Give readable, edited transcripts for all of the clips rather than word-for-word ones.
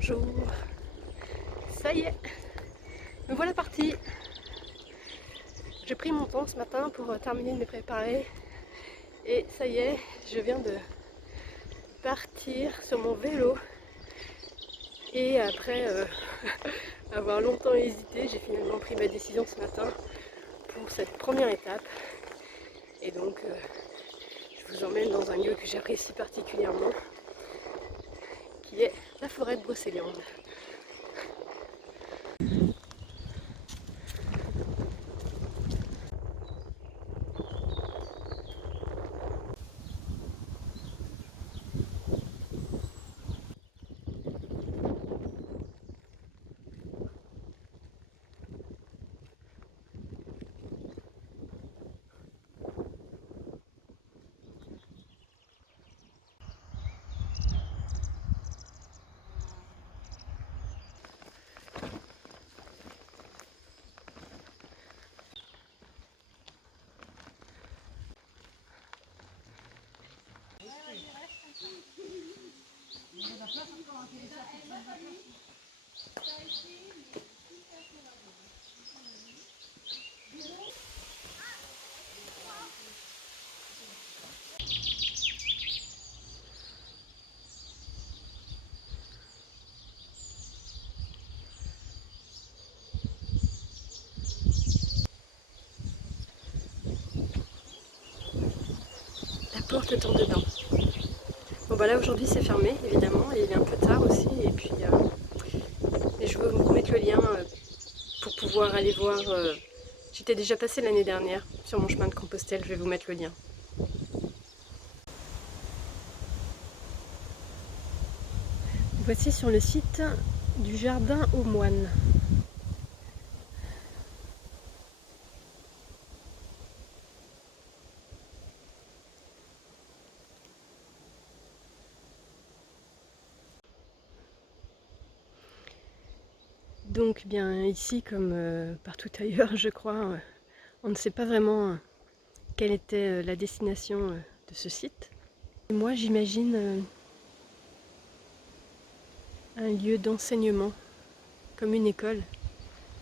Bonjour. Ça y est, me voilà partie. J'ai pris mon temps ce matin pour terminer de me préparer. Et ça y est, je viens de partir sur mon vélo. Et après avoir longtemps hésité, j'ai finalement pris ma décision ce matin pour cette première étape. Et donc, je vous emmène dans un lieu que j'apprécie particulièrement, qui est la forêt de Brocéliande. La porte est en dedans. Bon bah là aujourd'hui c'est fermé évidemment et il est un peu tard aussi et puis mais je veux vous mettre le lien pour pouvoir aller voir. J'étais déjà passée l'année dernière sur mon chemin de Compostelle, je vais vous mettre le lien. Voici sur le site du jardin aux moines. Donc bien ici comme partout ailleurs je crois, on ne sait pas vraiment quelle était la destination de ce site. Et moi j'imagine un lieu d'enseignement, comme une école.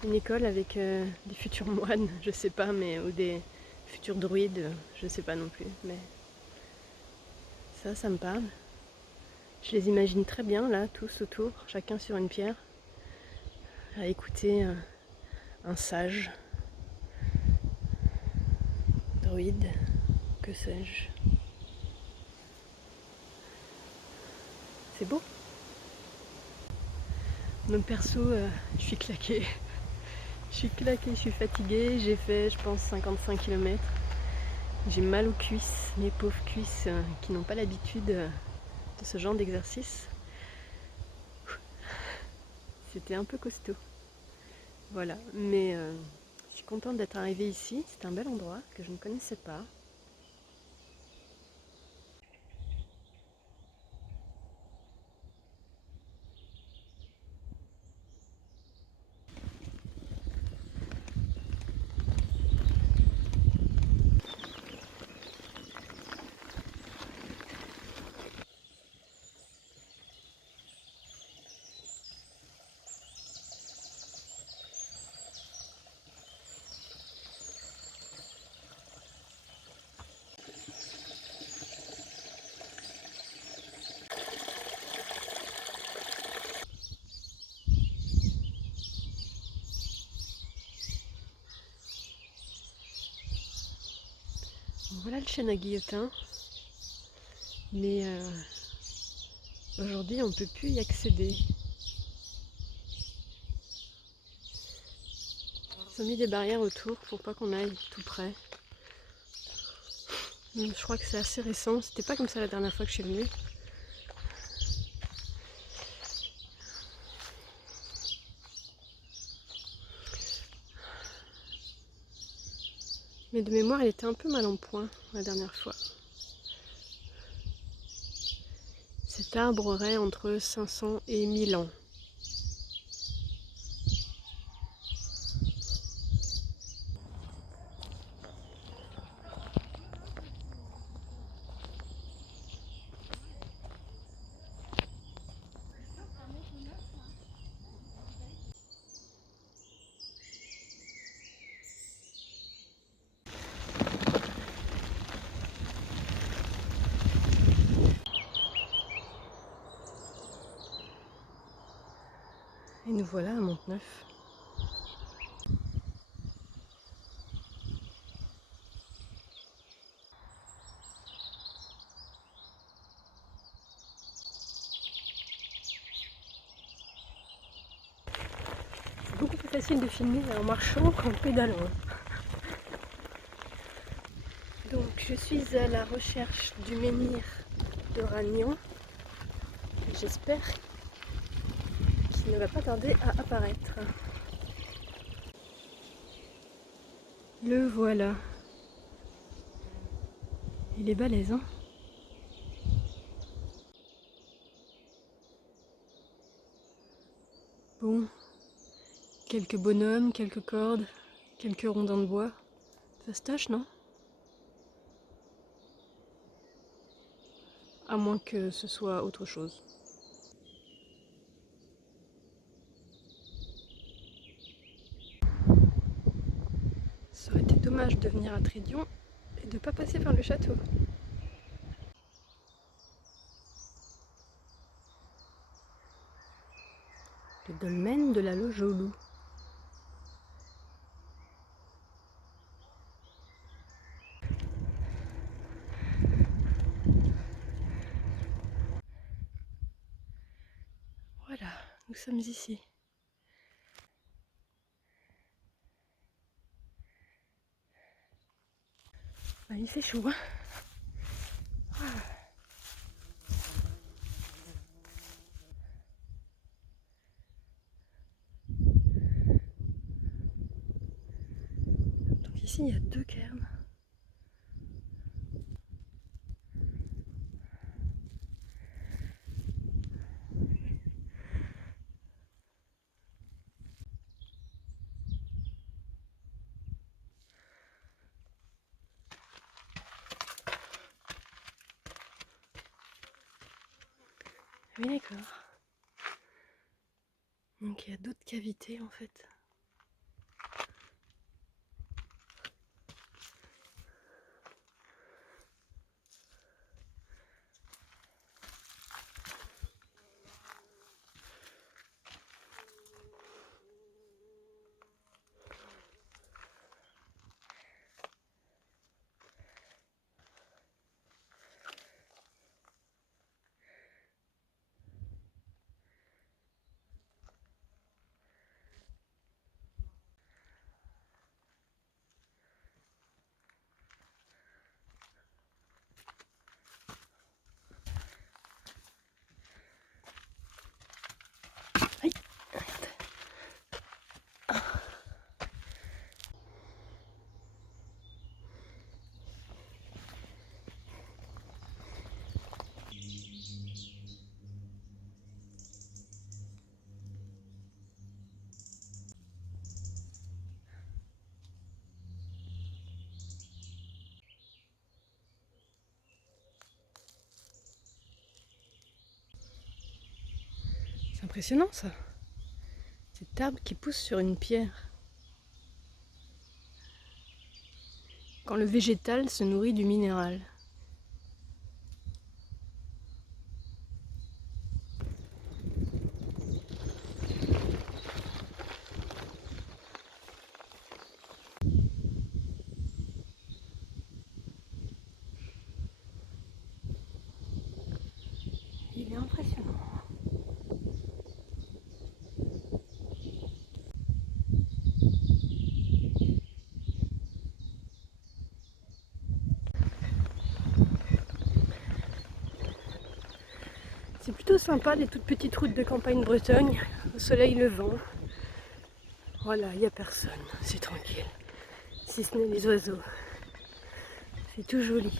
Une école avec des futurs moines, je sais pas, mais ou des futurs druides, je sais pas non plus. Mais ça me parle. Je les imagine très bien là, tous autour, chacun sur une pierre, à écouter un sage, druide, que sais-je. C'est beau. Donc perso, je suis claquée. Je suis claquée, je suis fatiguée. J'ai fait, je pense, 55 km. J'ai mal aux cuisses, mes pauvres cuisses qui n'ont pas l'habitude de ce genre d'exercice. C'était un peu costaud. Voilà, mais je suis contente d'être arrivée ici. C'est un bel endroit que je ne connaissais pas. Voilà le chêne à guillotin, mais aujourd'hui on ne peut plus y accéder. Ils ont mis des barrières autour pour pas qu'on aille tout près. Je crois que c'est assez récent, c'était pas comme ça la dernière fois que je suis venue. Mais de mémoire, il était un peu mal en point la dernière fois. Cet arbre aurait entre 500 et 1000 ans. nous voilà à Monteneuf. C'est beaucoup plus facile de filmer en marchant qu'en pédalant. Donc je suis à la recherche du menhir de Ragnan. J'espère qu'il ne va pas tarder à apparaître. Le voilà. Il est balèze, hein? Bon, quelques bonhommes, quelques cordes, quelques rondins de bois. Ça se tâche, non? À moins que ce soit autre chose. Ça aurait été dommage de venir à Trédion et de ne pas passer par le château. Le dolmen de la Loge au Loup. Voilà, nous sommes ici. Ah, il fait chaud, hein? Donc ici, il y a 2 cairns. Oui, d'accord. Donc il y a d'autres cavités en fait. Aïe, regarde. C'est impressionnant ça. Cet arbre qui pousse sur une pierre. Quand le végétal se nourrit du minéral. Il est impressionnant. C'est plutôt sympa les toutes petites routes de campagne bretonne, au soleil levant. Voilà, il n'y a personne, c'est tranquille. Si ce n'est les oiseaux. C'est tout joli.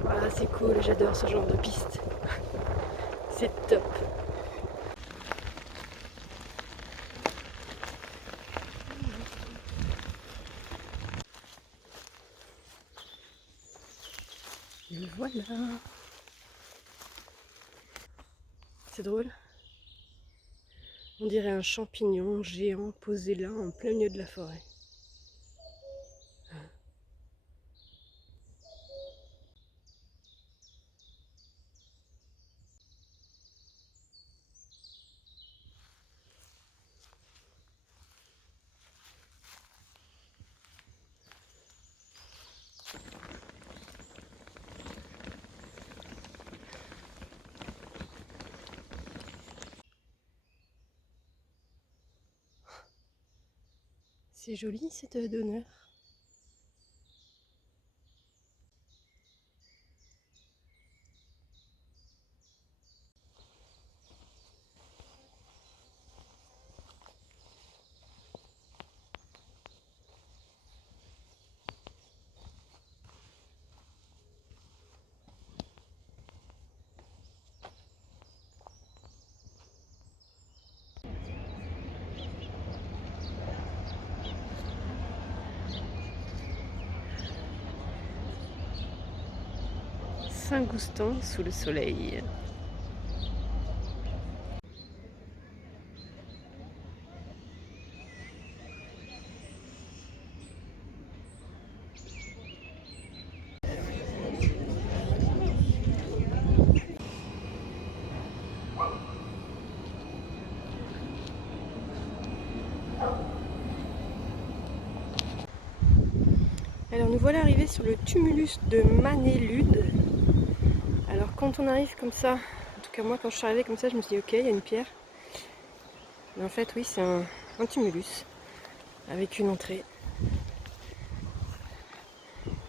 Voilà, c'est cool, j'adore ce genre de piste. C'est top. Et voilà. C'est drôle. On dirait un champignon géant posé là en plein milieu de la forêt. C'est joli cette donneur. Saint-Goustan sous le soleil. Alors nous voilà arrivés sur le tumulus de Manélude. Alors quand on arrive comme ça, en tout cas moi quand je suis arrivée comme ça, je me suis dit ok, il y a une pierre. Mais en fait oui, c'est un tumulus avec une entrée.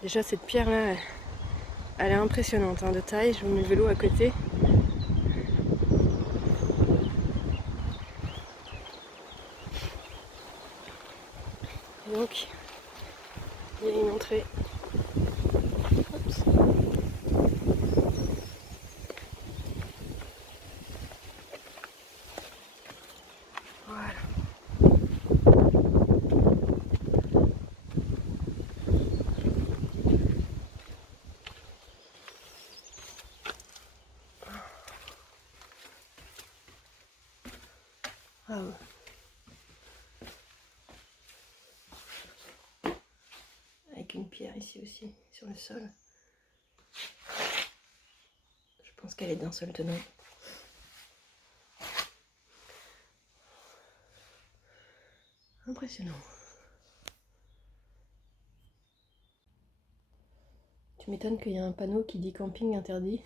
Déjà cette pierre là, elle est impressionnante de taille. Je vous mets le vélo à côté. Et donc il y a une entrée. Oups. Voilà. Ah ouais. Avec une pierre ici aussi sur le sol. Je pense qu'elle est d'un seul tenant. Impressionnant. Tu m'étonnes qu'il y a un panneau qui dit camping interdit.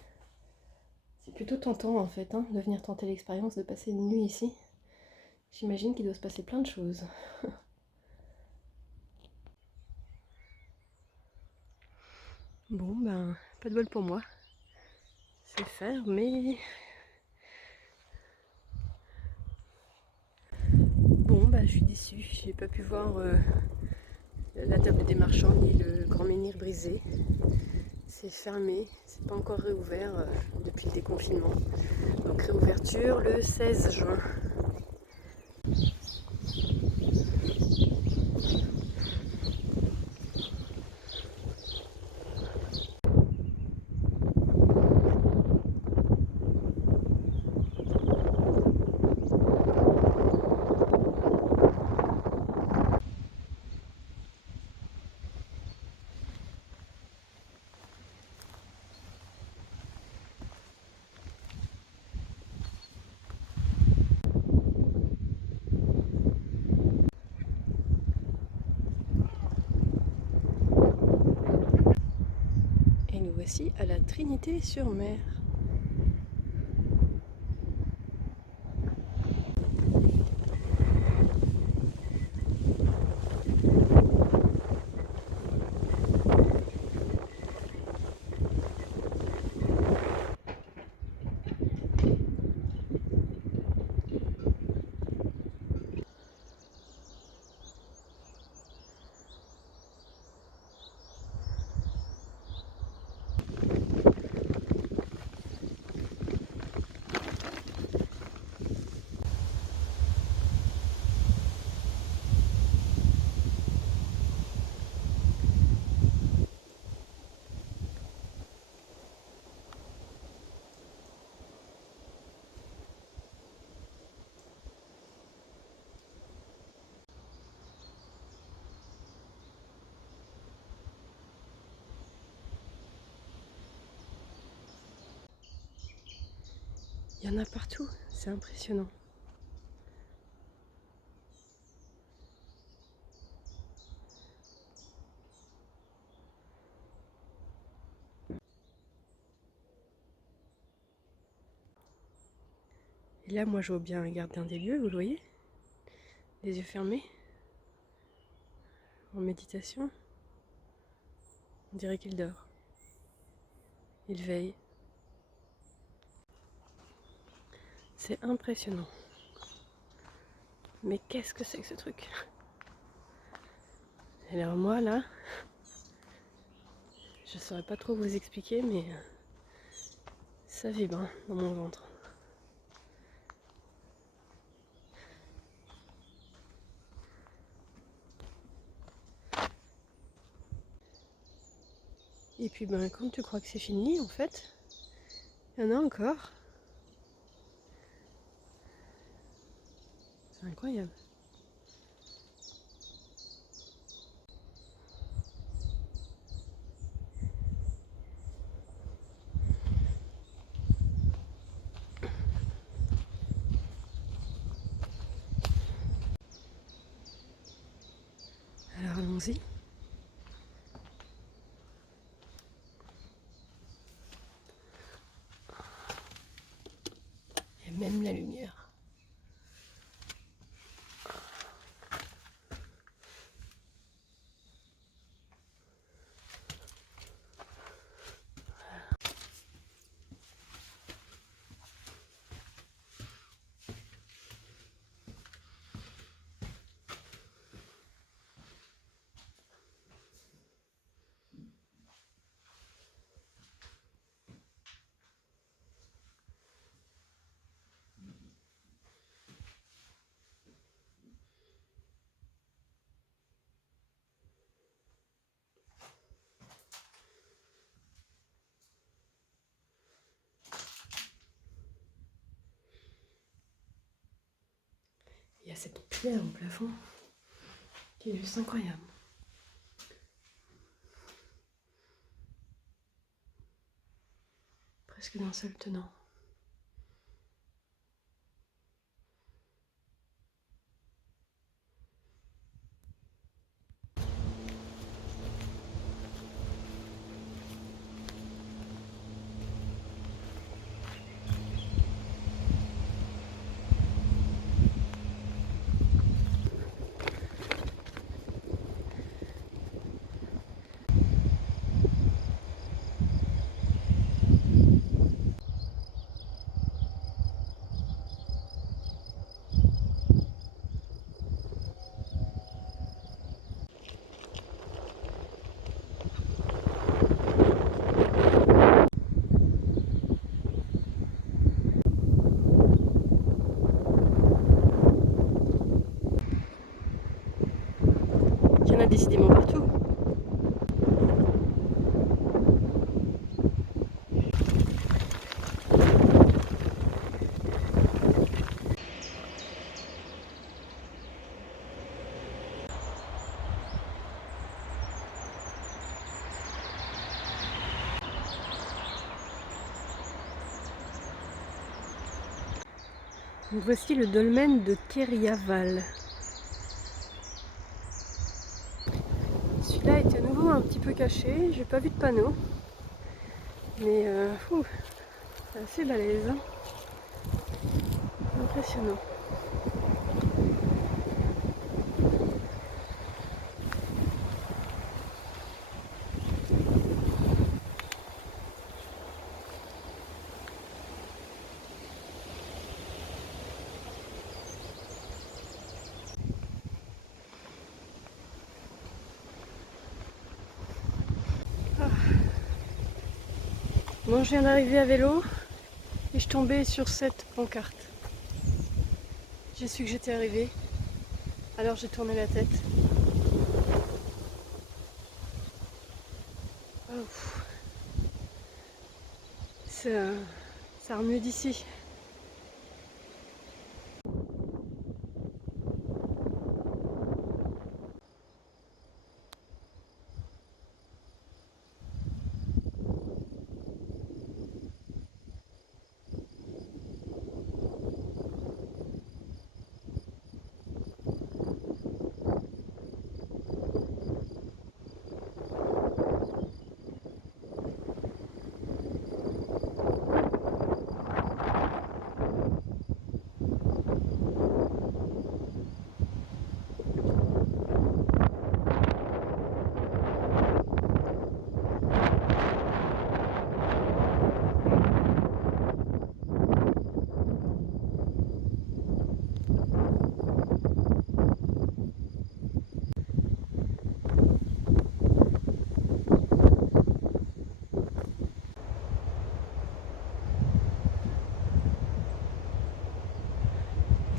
C'est plutôt tentant en fait de venir tenter l'expérience de passer une nuit ici. J'imagine qu'il doit se passer plein de choses. Bon ben, pas de bol pour moi. C'est fermé. Bon bah je suis déçue, j'ai pas pu voir la table des marchands ni le grand menhir brisé. C'est fermé, c'est pas encore réouvert depuis le déconfinement. Donc réouverture le 16 juin. Et nous voici à la Trinité-sur-Mer. Il y en a partout, c'est impressionnant. Et là, moi, je vois bien un gardien des lieux, vous le voyez? Les yeux fermés. en méditation. On dirait qu'il dort. Il veille. C'est impressionnant. Mais qu'est-ce que c'est que ce truc? Et alors moi là, je saurais pas trop vous expliquer, mais ça vibre hein, dans mon ventre. Et puis ben quand tu crois que c'est fini, en fait, il y en a encore. C'est incroyable. Alors allons-y. Et même la lumière. Il y a cette pierre au plafond qui est juste incroyable. Presque d'un seul tenant. Il y en a décidément partout. Donc voici le dolmen de Kériaval. Celui-là était à nouveau un petit peu caché, j'ai pas vu de panneau. Mais c'est assez balèze. Hein. Impressionnant. Bon, je viens d'arriver à vélo et je tombais sur cette pancarte. J'ai su que j'étais arrivée, alors j'ai tourné la tête. Oh, ça remue d'ici.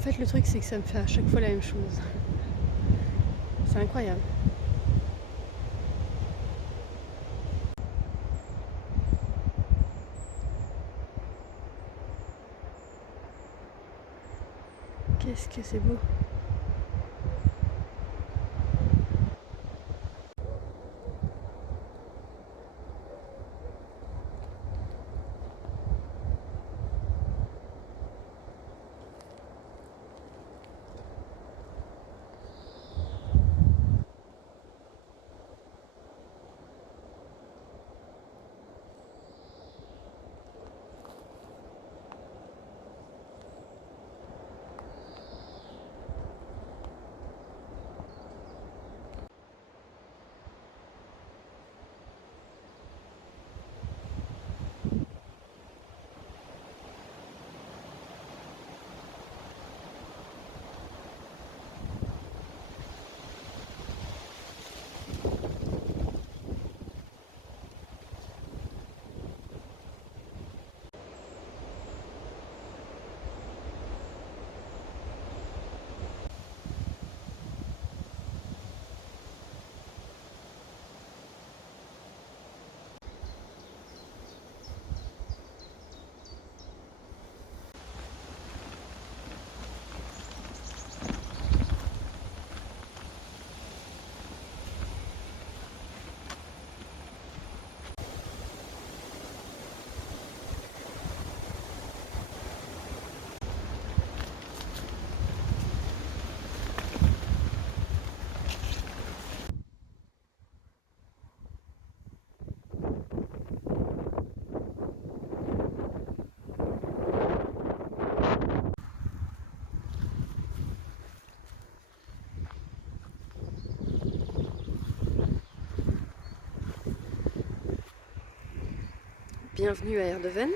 fait, le truc, c'est que ça me fait à chaque fois la même chose. C'est incroyable. Qu'est-ce que c'est beau. Bienvenue à Erdeven.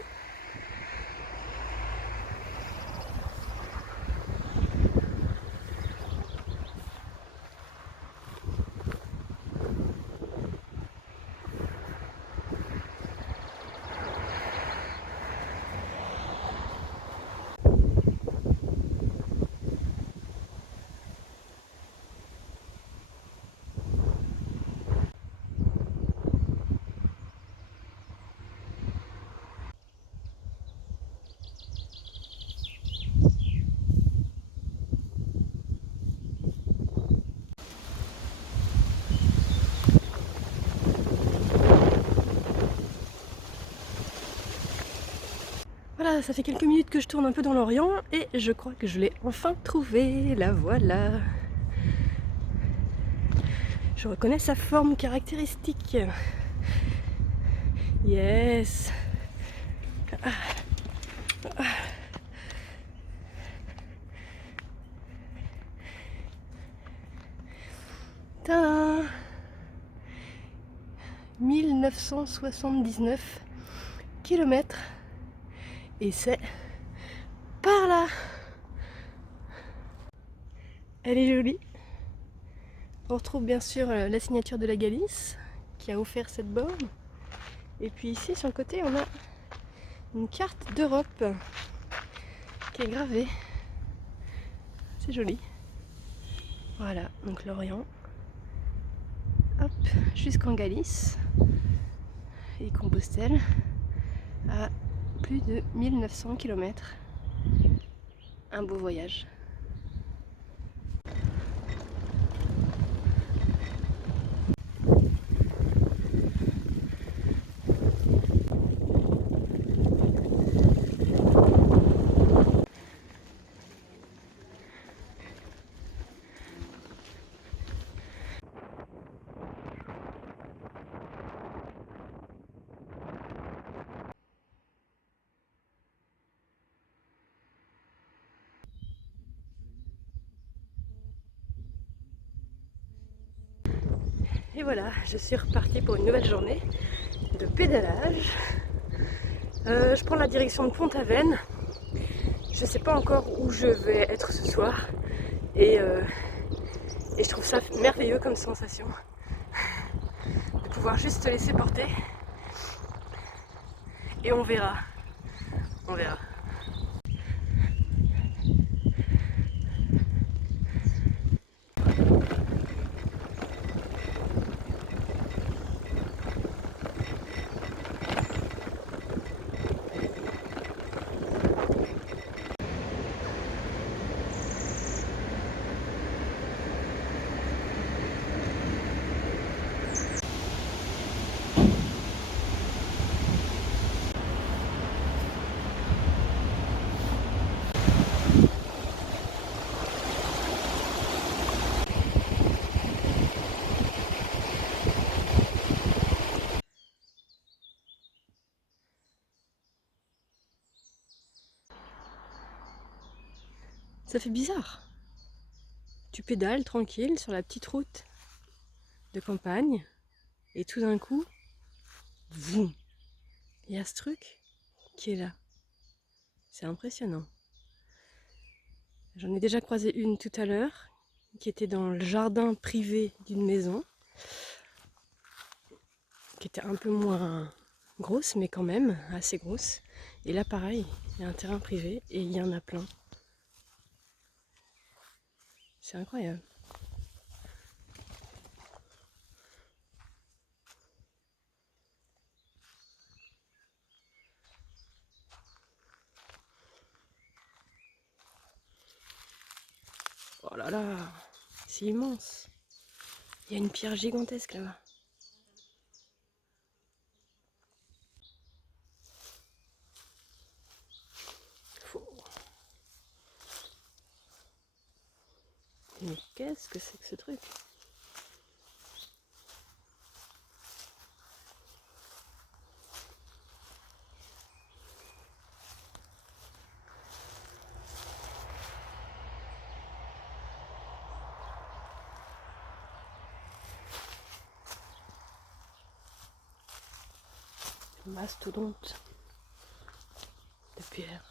Voilà, ça fait quelques minutes que je tourne un peu dans l'Orient et je crois que je l'ai enfin trouvé, la voilà. Je reconnais sa forme caractéristique. Yes. Tada, 1979 km et c'est par là. Elle est jolie. On retrouve bien sûr la signature de la Galice qui a offert cette borne. Et puis ici sur le côté on a une carte d'Europe qui est gravée. C'est joli. Voilà, donc l'Orient. Hop, jusqu'en Galice et Compostelle à plus de 1900 km. Un beau voyage. Et voilà, je suis repartie pour une nouvelle journée de pédalage. Je prends la direction de Pont-Aven. Je ne sais pas encore où je vais être ce soir. Et je trouve ça merveilleux comme sensation. De pouvoir juste te laisser porter. Et on verra. On verra. Ça fait bizarre. Tu pédales tranquille sur la petite route de campagne et tout d'un coup, boum, il y a ce truc qui est là. C'est impressionnant. J'en ai déjà croisé une tout à l'heure qui était dans le jardin privé d'une maison, qui était un peu moins grosse mais quand même assez grosse. Et là pareil, il y a un terrain privé et il y en a plein. C'est incroyable. Oh là là, c'est immense. Il y a une pierre gigantesque là-bas. Mais qu'est-ce que c'est que ce truc? Mastodonte de pierre.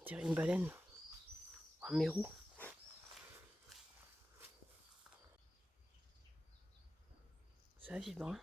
On dirait une baleine, un mérou. Ça vibre, hein.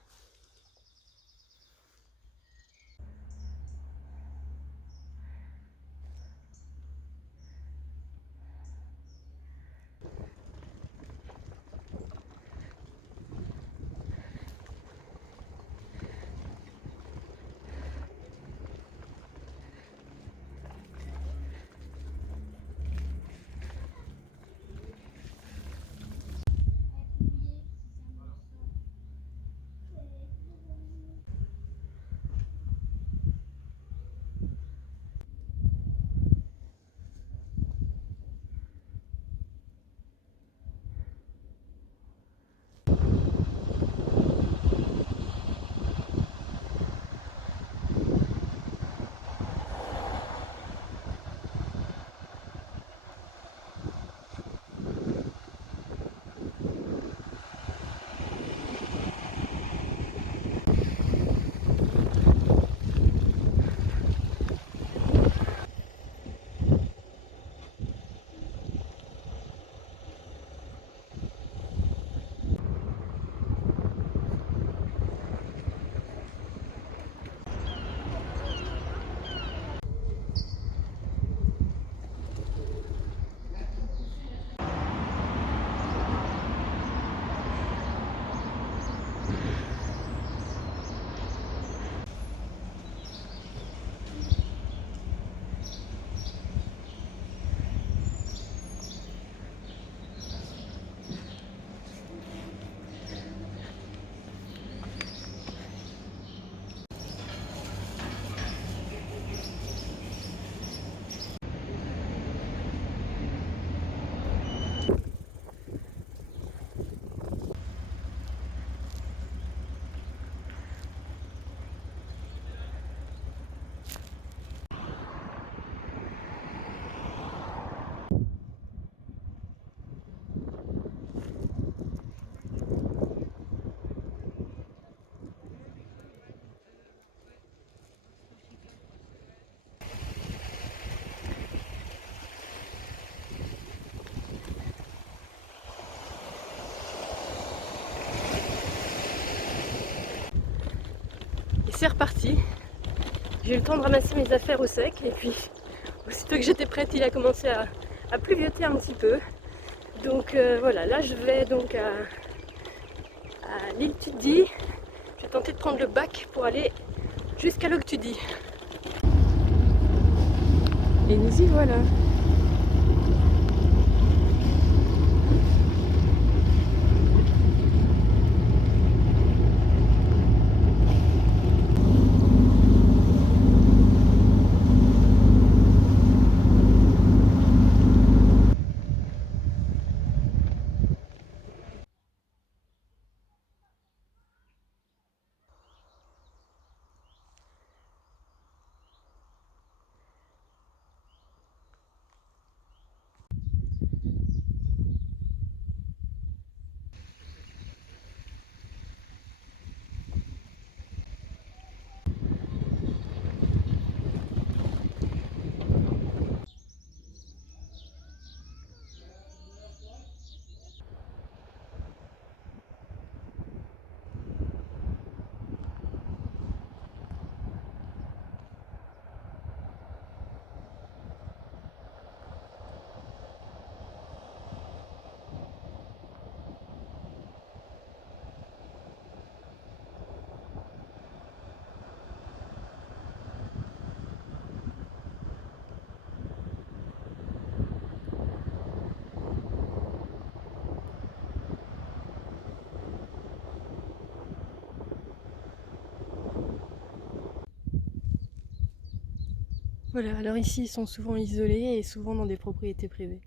Et c'est reparti. J'ai eu le temps de ramasser mes affaires au sec et puis aussitôt que j'étais prête, il a commencé à pluvioter un petit peu. Donc voilà, là je vais donc à l'île Tudy. Je vais tenter de prendre le bac pour aller jusqu'à l'île Tudy. Et nous y voilà. Voilà, alors ici ils sont souvent isolés et souvent dans des propriétés privées.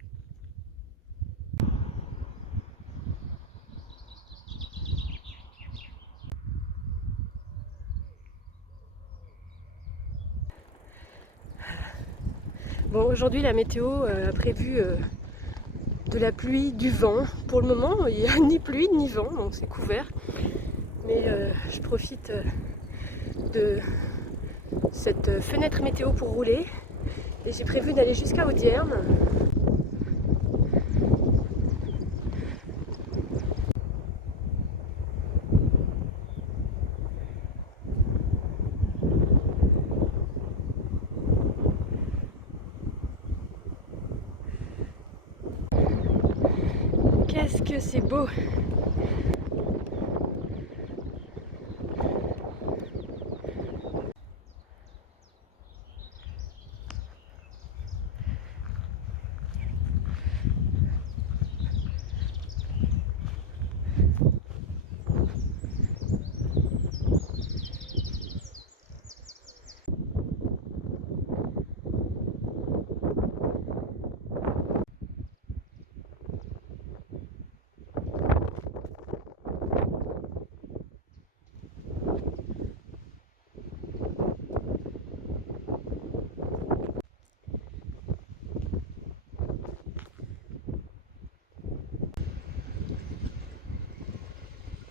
Bon, aujourd'hui la météo a prévu de la pluie, du vent. Pour le moment, il n'y a ni pluie ni vent, donc c'est couvert. Mais je profite de cette fenêtre météo pour rouler. Et j'ai prévu d'aller jusqu'à Audierne. Qu'est-ce que c'est beau!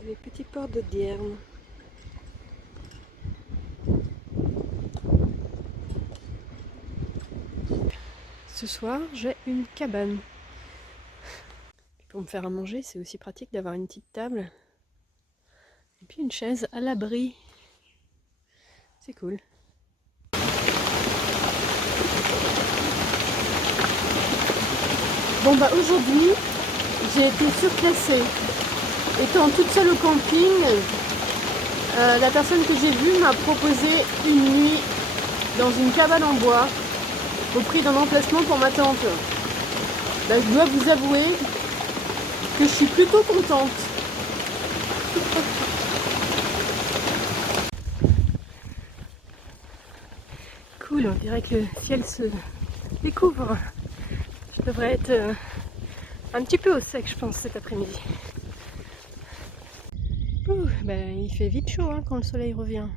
Les petits ports d'Audierne. Ce soir, j'ai une cabane. Pour me faire à manger, c'est aussi pratique d'avoir une petite table. Et puis une chaise à l'abri. C'est cool. Bon bah aujourd'hui, j'ai été surclassée. Étant toute seule au camping, la personne que j'ai vue m'a proposé une nuit dans une cabane en bois au prix d'un emplacement pour ma tante. Bah, je dois vous avouer que je suis plutôt contente. Cool, on dirait que le ciel se découvre. Je devrais être un petit peu au sec, je pense, cet après-midi. Ben, il fait vite chaud hein, quand le soleil revient.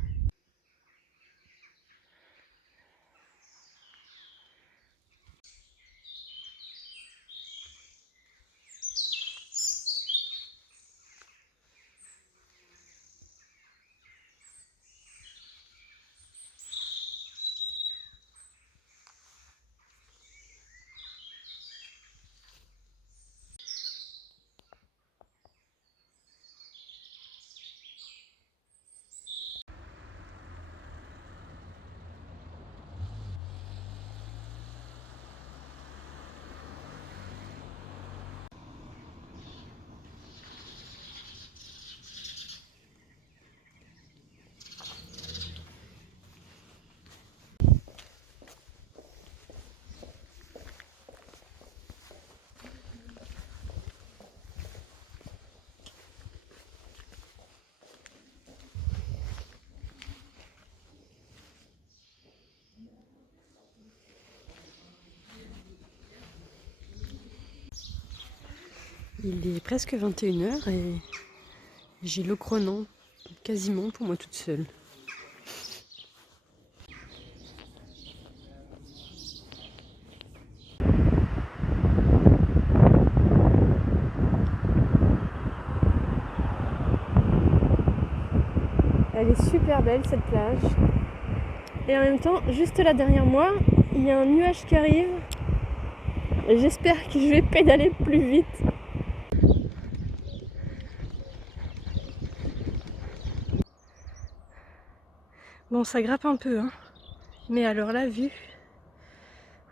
Il est presque 21h et j'ai l'eau Cronan quasiment pour moi toute seule. Elle est super belle cette plage. Et en même temps, juste là derrière moi, il y a un nuage qui arrive. Et j'espère que je vais pédaler plus vite. Bon, ça grappe un peu, hein. Mais alors la vue.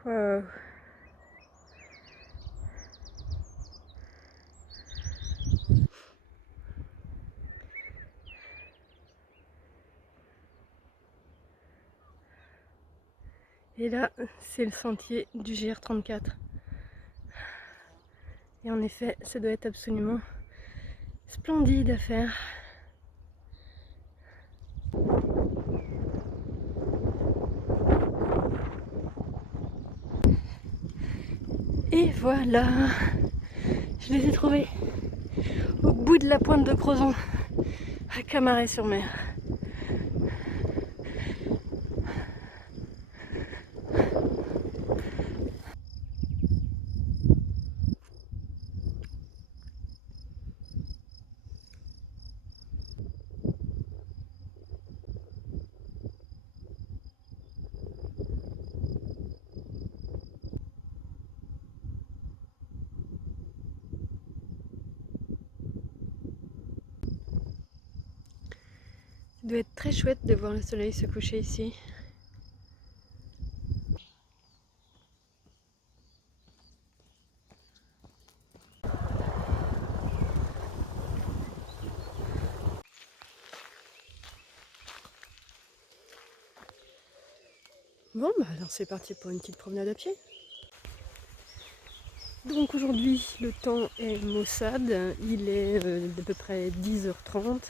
Wow. Et là, c'est le sentier du GR34. Et en effet, ça doit être absolument splendide à faire. Et voilà, je les ai trouvés au bout de la pointe de Crozon, à Camaret-sur-Mer. Ça doit être très chouette de voir le soleil se coucher ici. Bon, bah alors c'est parti pour une petite promenade à pied. Donc aujourd'hui, le temps est maussade, il est d'à peu près 10h30.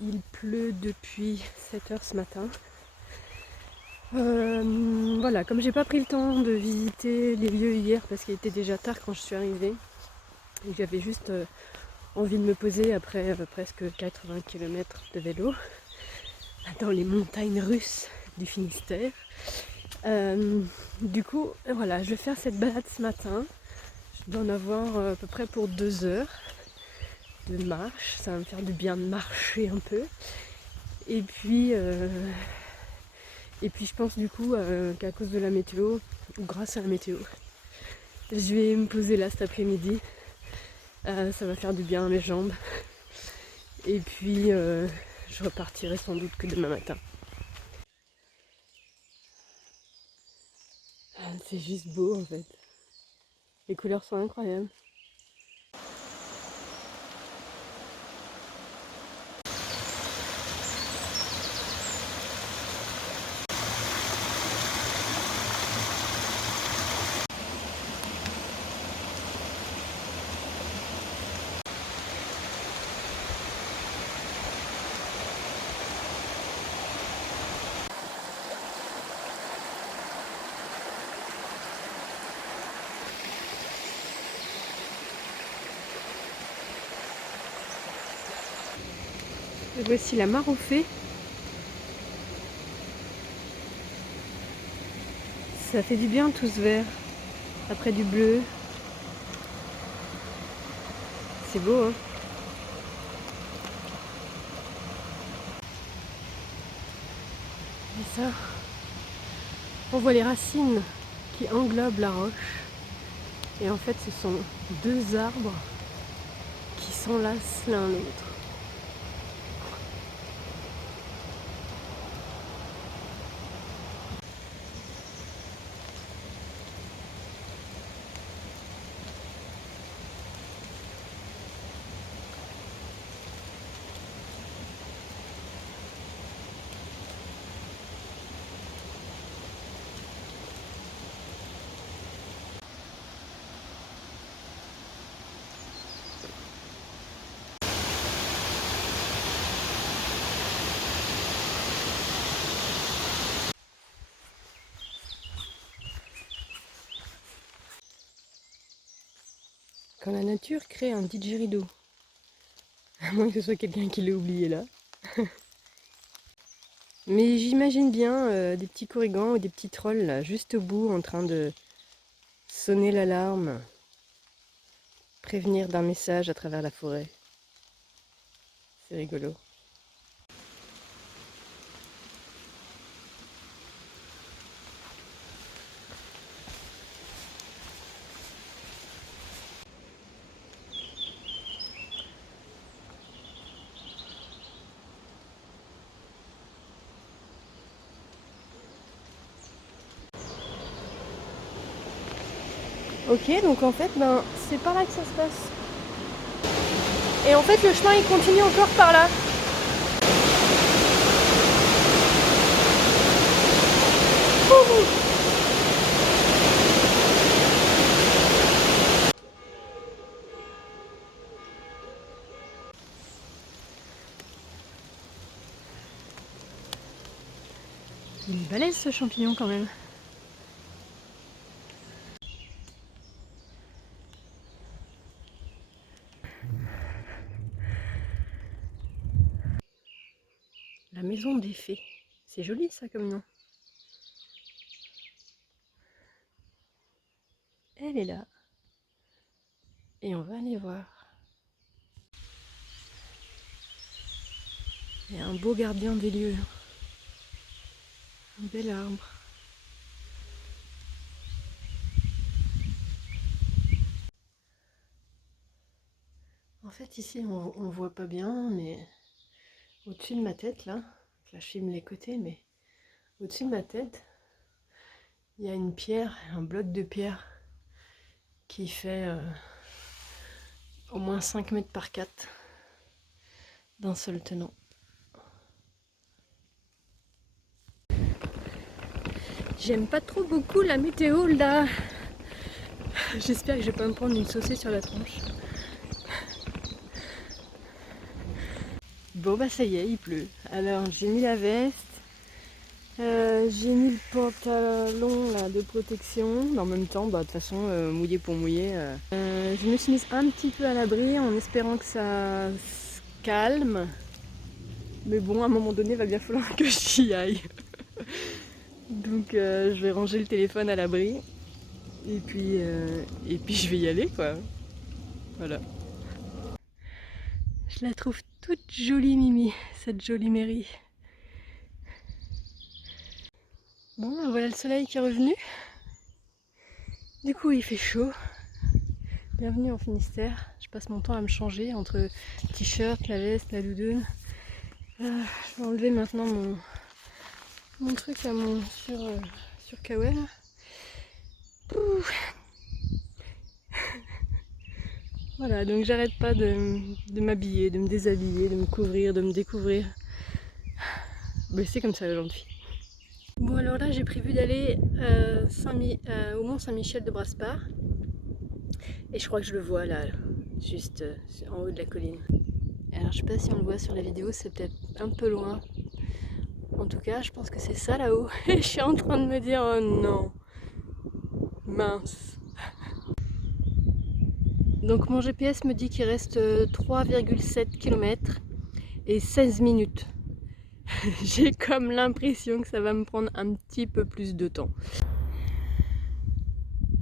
Il pleut depuis 7h ce matin. Voilà, comme j'ai pas pris le temps de visiter les lieux hier parce qu'il était déjà tard quand je suis arrivée, et j'avais juste envie de me poser après presque 80 km de vélo dans les montagnes russes du Finistère. Du coup, voilà, je vais faire cette balade ce matin. Je dois en avoir à peu près pour 2 heures de marche. Ça va me faire du bien de marcher un peu. Et puis je pense du coup qu'à cause de la météo, ou grâce à la météo, je vais me poser là cet après-midi. Ça va faire du bien à mes jambes. Et puis je repartirai sans doute que demain matin. C'est juste beau en fait. Les couleurs sont incroyables. Et voici la mare aux fées. Ça fait du bien tout ce vert. Après du bleu. C'est beau, hein. Et ça, on voit les racines qui englobent la roche. Et en fait, ce sont 2 arbres qui s'enlacent l'un l'autre. Quand la nature crée un didgeridoo, à moins que ce soit quelqu'un qui l'ait oublié là. Mais j'imagine bien des petits corrigans ou des petits trolls là, juste au bout, en train de sonner l'alarme, prévenir d'un message à travers la forêt. C'est rigolo. Ok, donc en fait, c'est par là que ça se passe. Et en fait, le chemin il continue encore par là. Ouh. Il est balèze ce champignon quand même. maison des fées. C'est joli ça comme nom. Elle est là. Et on va aller voir. Il y a un beau gardien des lieux. Un bel arbre. En fait ici on voit pas bien, mais au-dessus de ma tête là je filme les côtés, mais au-dessus de ma tête il y a une pierre, un bloc de pierre qui fait au moins 5 mètres par 4 d'un seul tenant. J'aime pas trop beaucoup la météo là. J'espère que je vais pas me prendre une saucée sur la tronche. Bon bah ça y est, il pleut. Alors j'ai mis la veste, j'ai mis le pantalon là, de protection, mais en même temps, bah, de toute façon, mouillé pour mouiller. Je me suis mise un petit peu à l'abri en espérant que ça se calme. Mais bon, à un moment donné, il va bien falloir que j'y aille. Donc je vais ranger le téléphone à l'abri. Et puis je vais y aller quoi. Voilà. Je la trouve toute jolie Mimi, cette jolie mairie. Bon, voilà le soleil qui est revenu. Du coup, il fait chaud. Bienvenue en Finistère. Je passe mon temps à me changer entre t-shirt, la veste, la doudoune. Je vais enlever maintenant mon truc là, sur Kawen. Voilà, donc j'arrête pas de m'habiller, de me déshabiller, de me couvrir, de me découvrir. Mais c'est comme ça aujourd'hui. Bon alors là j'ai prévu d'aller au Mont Saint-Michel de Brasparts. Et je crois que je le vois là, juste en haut de la colline. Alors je sais pas si on le voit sur la vidéo, c'est peut-être un peu loin. En tout cas, je pense que c'est ça là-haut. Et je suis en train de me dire, oh non, mince. Donc mon GPS me dit qu'il reste 3,7 km et 16 minutes. J'ai comme l'impression que ça va me prendre un petit peu plus de temps.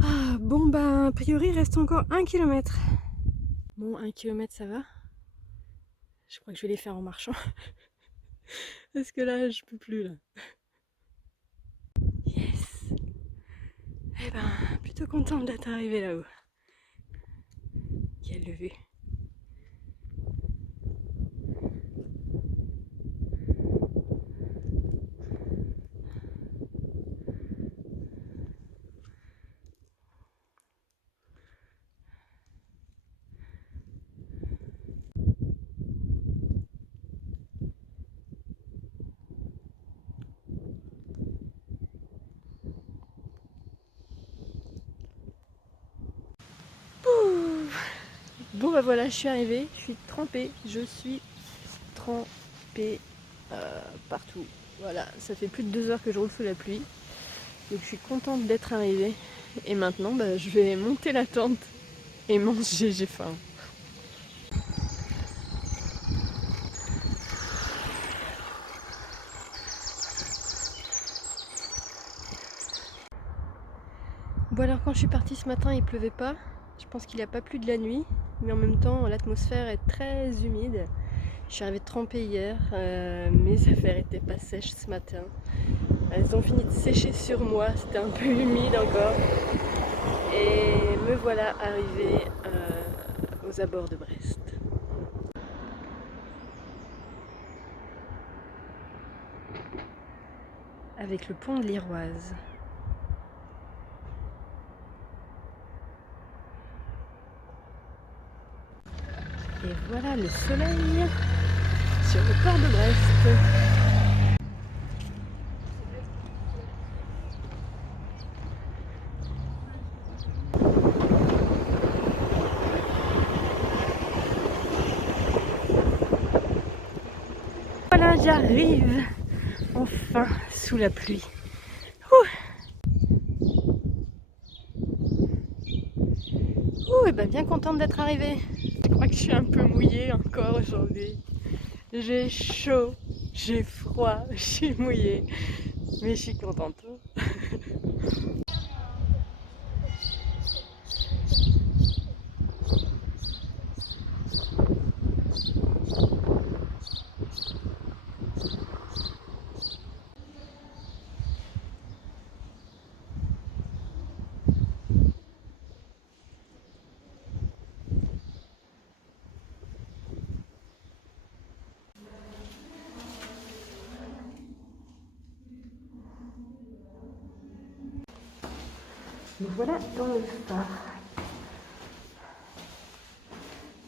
Ah, bon bah a priori il reste encore 1 km. Bon, 1 km ça va. Je crois que je vais les faire en marchant. Parce que là je peux plus là. Yes. Eh ben, plutôt contente d'être arrivée là-haut. Quelle vue. Bon bah voilà, je suis arrivée, je suis trempée, partout. Voilà, ça fait plus de 2 heures que je roule sous la pluie. Donc je suis contente d'être arrivée. Et maintenant, bah, je vais monter la tente et manger, j'ai faim. Bon alors quand je suis partie ce matin, il pleuvait pas. Je pense qu'il n'a pas plu de la nuit. Mais en même temps, l'atmosphère est très humide. Je suis arrivée trempée hier. Mes affaires n'étaient pas sèches ce matin. Elles ont fini de sécher sur moi. C'était un peu humide encore. Et me voilà arrivée aux abords de Brest. Avec le pont de l'Iroise. Et voilà le soleil sur le port de Brest. Voilà, j'arrive enfin sous la pluie. Et ben bien contente d'être arrivée. Je crois que je suis un peu mouillée encore aujourd'hui. J'ai chaud, J'ai froid, je suis mouillée, mais je suis contente. Nous voilà dans le phare.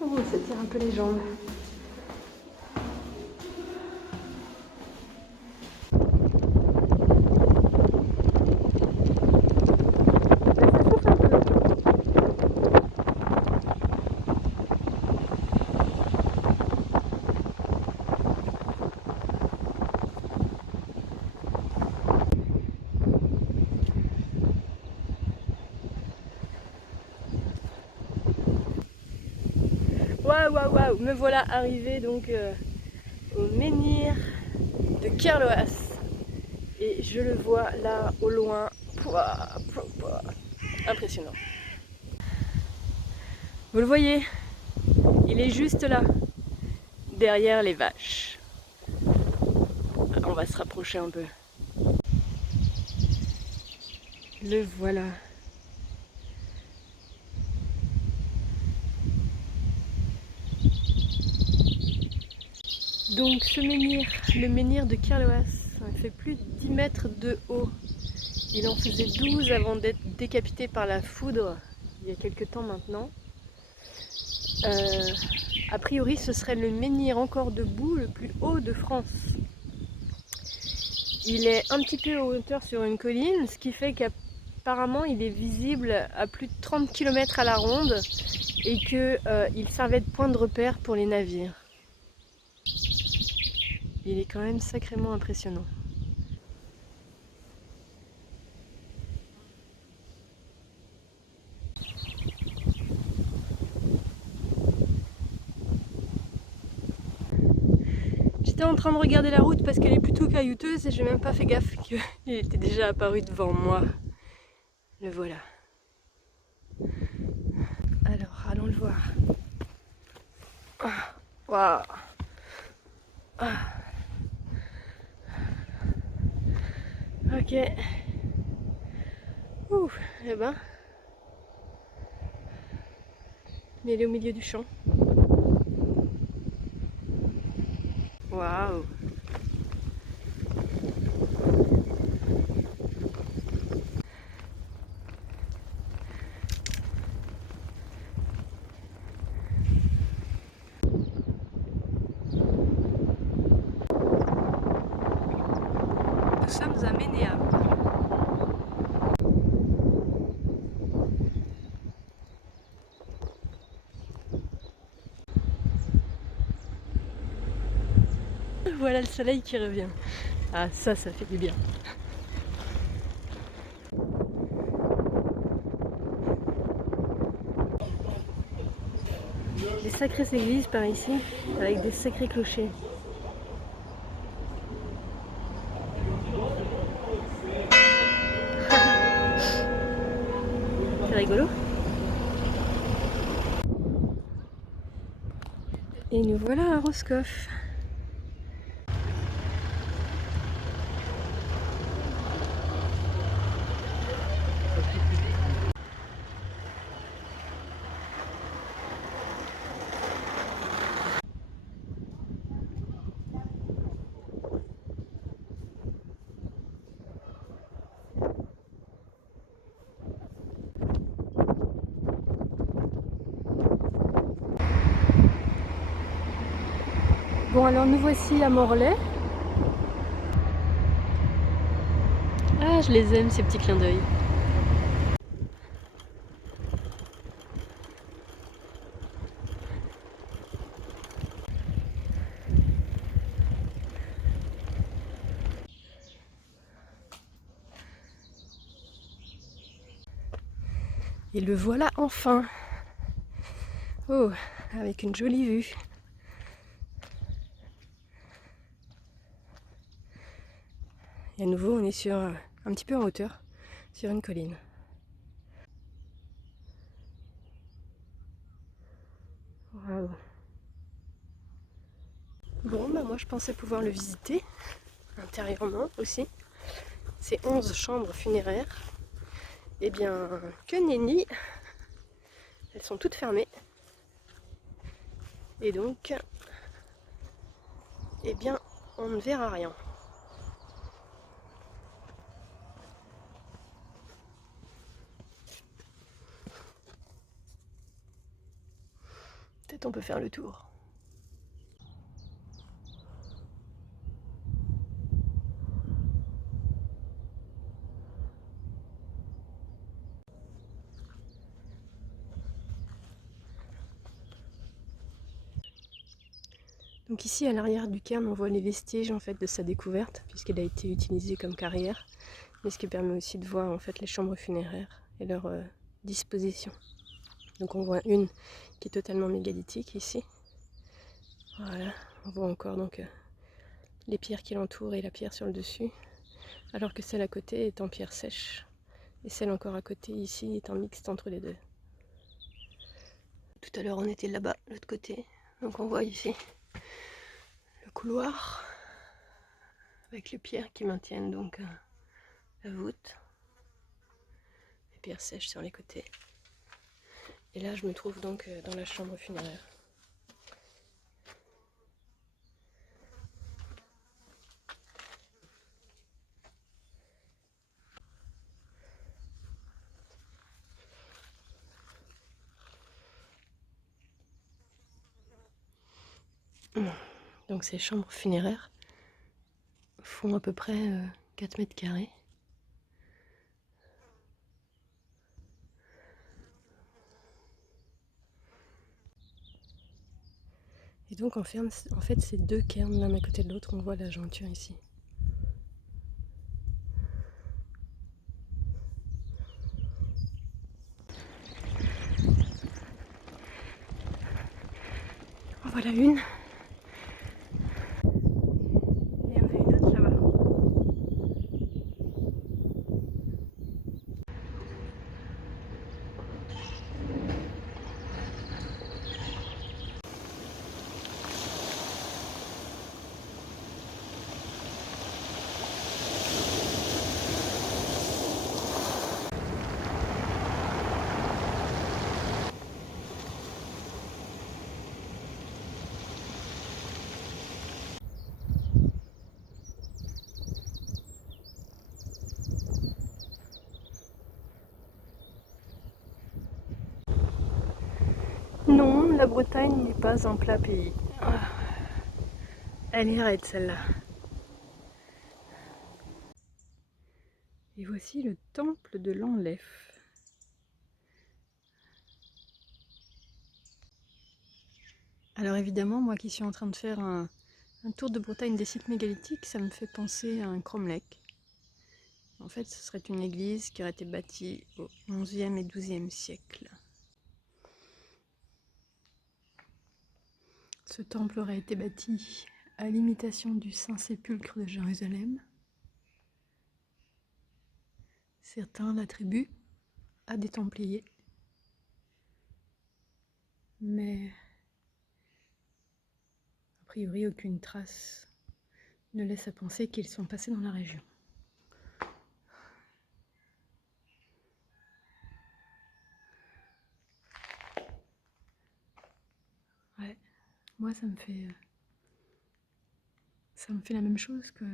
Oh, ça tire un peu les jambes. Waouh, waouh, waouh, me voilà arrivée donc au menhir de Kerloas. Et je le vois là au loin. Pouah, pouah, pouah. Impressionnant. Vous le voyez, il est juste là, derrière les vaches. On va se rapprocher un peu. Le voilà. Donc ce menhir, le menhir de Kerloas, il fait plus de 10 mètres de haut. Il en faisait 12 avant d'être décapité par la foudre, il y a quelques temps maintenant. A priori, ce serait le menhir encore debout le plus haut de France. Il est un petit peu en hauteur sur une colline, ce qui fait qu'apparemment il est visible à plus de 30 km à la ronde et qu'il servait de point de repère pour les navires. Il est quand même sacrément impressionnant. J'étais en train de regarder la route parce qu'elle est plutôt caillouteuse et j'ai même pas fait gaffe qu'il était déjà apparu devant moi. Le voilà. Alors, allons le voir. Waouh! Ok. Ouf, eh ben. Mais il est au milieu du champ. Waouh! Nous sommes à Ménéam. Voilà le soleil qui revient. Ah, ça fait du bien. Des sacrées églises par ici, avec des sacrés clochers. C'est rigolo. Et nous voilà à Roscoff. Bon, alors nous voici à Morlaix. Ah, je les aime ces petits clins d'œil. Et le voilà enfin. Oh, avec une jolie vue. Et à nouveau, on est sur un petit peu en hauteur, sur une colline. Wow. Bon, bah moi je pensais pouvoir le visiter intérieurement aussi. C'est 11 chambres funéraires. Eh bien, que nenni, elles sont toutes fermées. Et donc, eh bien, on ne verra rien. Peut-être on peut faire le tour. Donc ici à l'arrière du cairn on voit les vestiges en fait de sa découverte puisqu'elle a été utilisée comme carrière, mais ce qui permet aussi de voir en fait les chambres funéraires et leur disposition. Donc on voit une qui est totalement mégalithique ici. Voilà, on voit encore donc les pierres qui l'entourent et la pierre sur le dessus, alors que celle à côté est en pierre sèche et celle encore à côté ici est en mixte entre les deux. Tout à l'heure on était là-bas, de l'autre côté, donc on voit ici le couloir avec les pierres qui maintiennent donc la voûte, les pierres sèches sur les côtés. Et là je me trouve donc dans la chambre funéraire. Donc ces chambres funéraires font à peu près 4 mètres carrés. Et donc en fait c'est deux cairns l'un à côté de l'autre, on voit la jointure ici. En voilà une. Et il y en a une autre là-bas. Non, la Bretagne n'est pas un plat pays. Elle est raide celle-là. Et voici le temple de Lanlef. Alors évidemment, moi qui suis en train de faire un tour de Bretagne des sites mégalithiques, ça me fait penser à un cromlech. En fait, ce serait une église qui aurait été bâtie au XIe et XIIe siècle. Ce temple aurait été bâti à l'imitation du Saint-Sépulcre de Jérusalem. Certains l'attribuent à des Templiers, mais a priori aucune trace ne laisse à penser qu'ils sont passés dans la région. Ouais, moi ça me fait la même chose que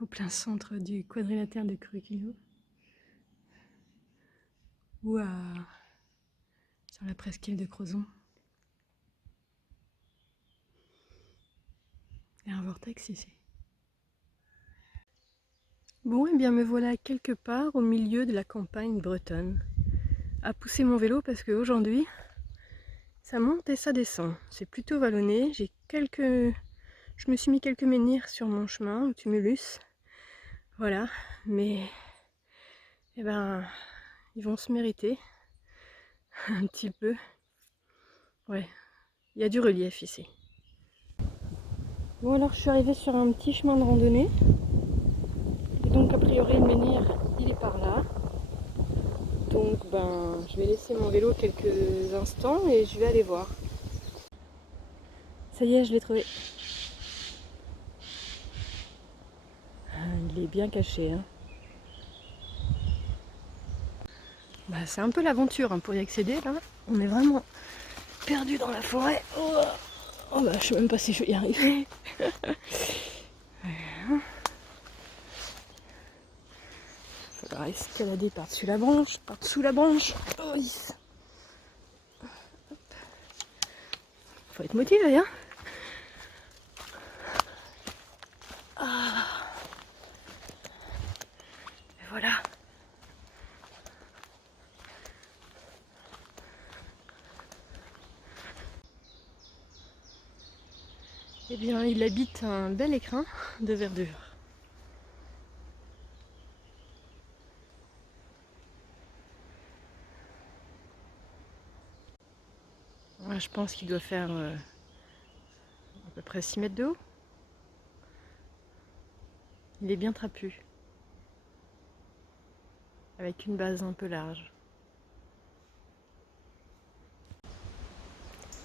au plein centre du quadrilatère de Curicino ou sur la presqu'île de Crozon. Il y a un vortex ici. Bon, et bien me voilà quelque part au milieu de la campagne bretonne, à pousser mon vélo parce qu'aujourd'hui, ça monte et ça descend. C'est plutôt vallonné, je me suis mis quelques menhirs sur mon chemin, au tumulus. Voilà, mais eh ben, ils vont se mériter un petit peu. Ouais, il y a du relief ici. Bon alors je suis arrivée sur un petit chemin de randonnée Donc a priori le menhir il est par là. Donc je vais laisser mon vélo quelques instants et je vais aller voir. Ça y est, je l'ai trouvé. Il est bien caché. Hein. C'est un peu l'aventure pour y accéder là. On est vraiment perdu dans la forêt. Je sais même pas si je vais y arriver. Faudra escalader par-dessus la branche, Oh, yes. Faut être motivé, hein. Et voilà. Eh bien, il habite un bel écrin de verdure. Je pense qu'il doit faire à peu près 6 mètres de haut. Il est bien trapu, avec une base un peu large.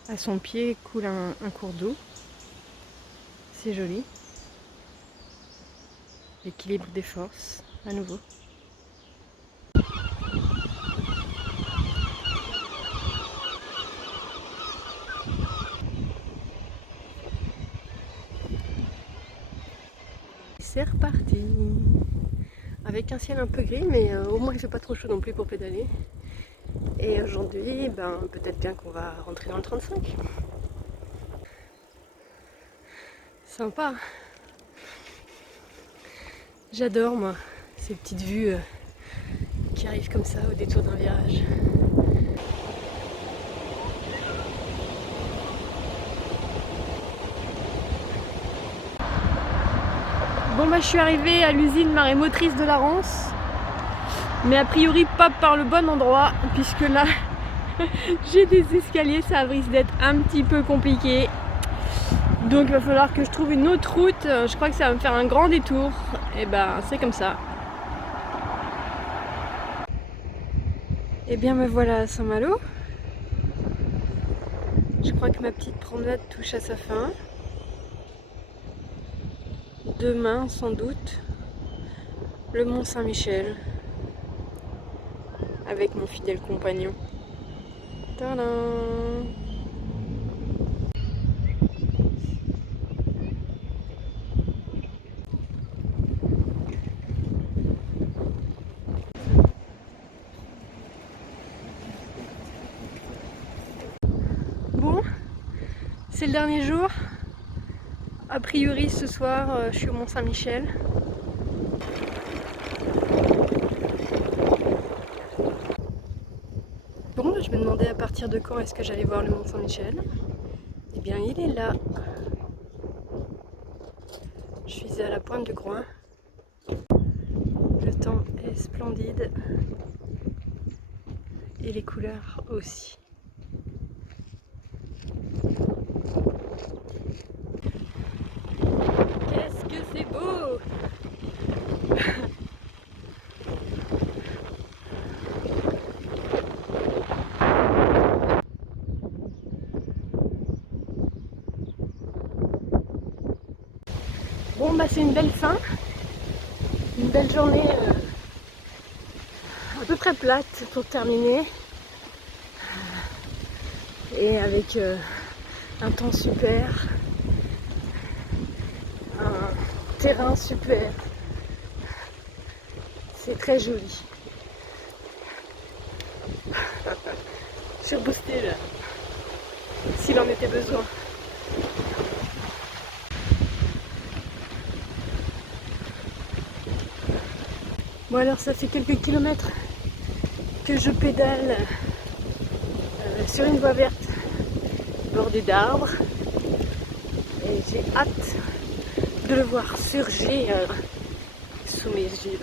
À son pied coule un cours d'eau. C'est joli. L'équilibre des forces, à nouveau. C'est reparti. Avec un ciel un peu gris, mais au moins il fait pas trop chaud non plus pour pédaler. Et aujourd'hui, peut-être bien qu'on va rentrer dans le 35. Sympa. J'adore moi, ces petites vues qui arrivent comme ça au détour d'un virage. Bon je suis arrivée à l'usine marée motrice de la Rance. Mais a priori pas par le bon endroit, puisque là j'ai des escaliers, ça risque d'être un petit peu compliqué. Donc il va falloir que je trouve une autre route, je crois que ça va me faire un grand détour. Et c'est comme ça. Et bien me voilà à Saint-Malo. Je crois que ma petite promenade touche à sa fin. Demain sans doute, le Mont Saint-Michel. Avec mon fidèle compagnon. Tadam! Bon, c'est le dernier jour. A priori ce soir, je suis au Mont Saint-Michel. Bon, je me demandais à partir de quand est-ce que j'allais voir le Mont Saint-Michel. Eh bien, il est là. Je suis à la pointe du Groin. Le temps est splendide. Et les couleurs aussi. Qu'est-ce que c'est beau! Bon c'est une belle fin, une belle journée à peu près plate pour terminer et avec un temps super, un terrain super, c'est très joli. Je suis reboostée là, s'il en était besoin. Bon alors ça fait quelques kilomètres que je pédale sur une voie verte bordée d'arbres et j'ai hâte de le voir surgir sous mes yeux.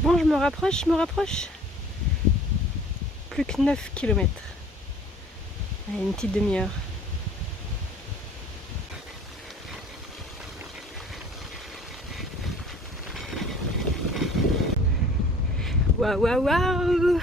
Bon je me rapproche. Plus que 9 km. Une petite demi-heure. Waouh waouh waouh.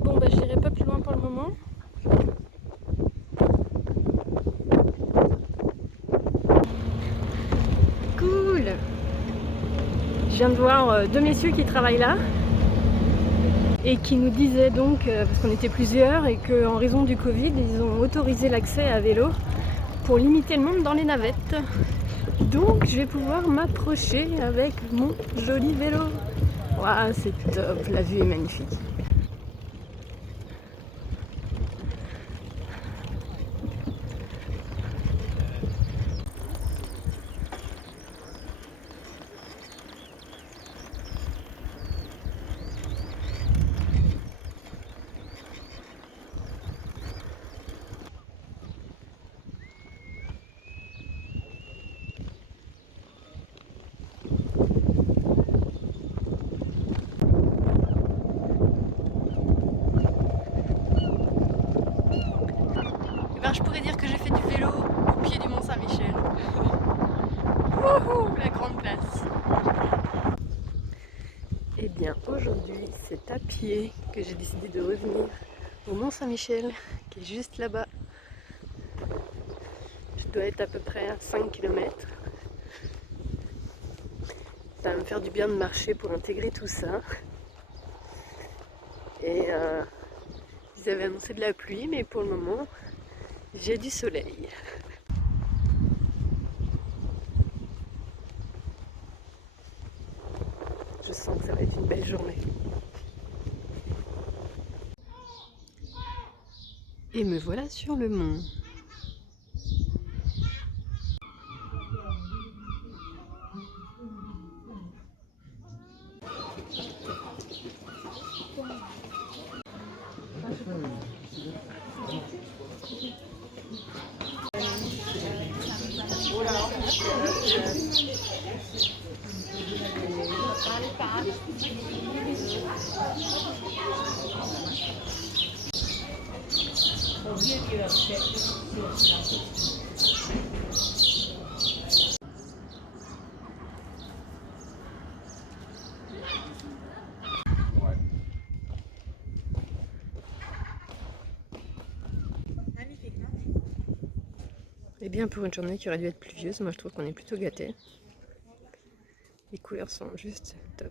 Bon bah j'irai pas plus loin pour le moment. Cool. Je viens de voir deux messieurs qui travaillent là et qui nous disaient donc, parce qu'on était plusieurs et qu'en raison du Covid, ils ont autorisé l'accès à vélo pour limiter le monde dans les navettes. Donc je vais pouvoir m'approcher avec mon joli vélo. Waouh, c'est top, la vue est magnifique. Je pourrais dire que j'ai fait du vélo au pied du Mont Saint-Michel. Wouhou, la grande place. Et bien aujourd'hui c'est à pied que j'ai décidé de revenir au Mont Saint-Michel qui est juste là-bas. Je dois être à peu près à 5 km. Ça va me faire du bien de marcher pour intégrer tout ça. Et ils avaient annoncé de la pluie mais pour le moment j'ai du soleil. Je sens que ça va être une belle journée. Et me voilà sur le mont. Et bien pour une journée qui aurait dû être pluvieuse, moi je trouve qu'on est plutôt gâtés. Les couleurs sont juste top.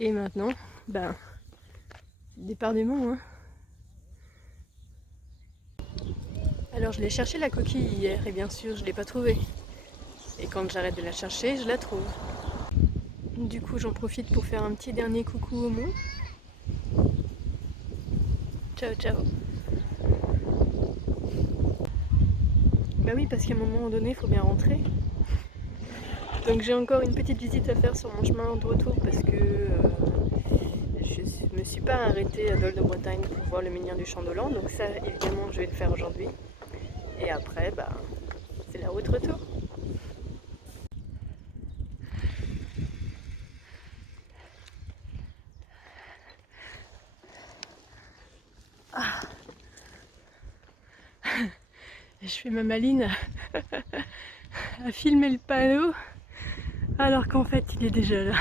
Et maintenant, ben, départ du mont. Hein. Alors je l'ai cherché la coquille hier et bien sûr je ne l'ai pas trouvée. Et quand j'arrête de la chercher, je la trouve. Du coup j'en profite pour faire un petit dernier coucou au mont. Ciao ciao. Bah oui parce qu'à un moment donné il faut bien rentrer. Donc j'ai encore une petite visite à faire sur mon chemin de retour parce que je me suis pas arrêtée à Dol de Bretagne pour voir le menhir du Champ-Dolent. Donc ça évidemment je vais le faire aujourd'hui. Et après bah c'est la route retour. Ah. Je fais ma maline à filmer le panneau alors qu'en fait il est déjà là.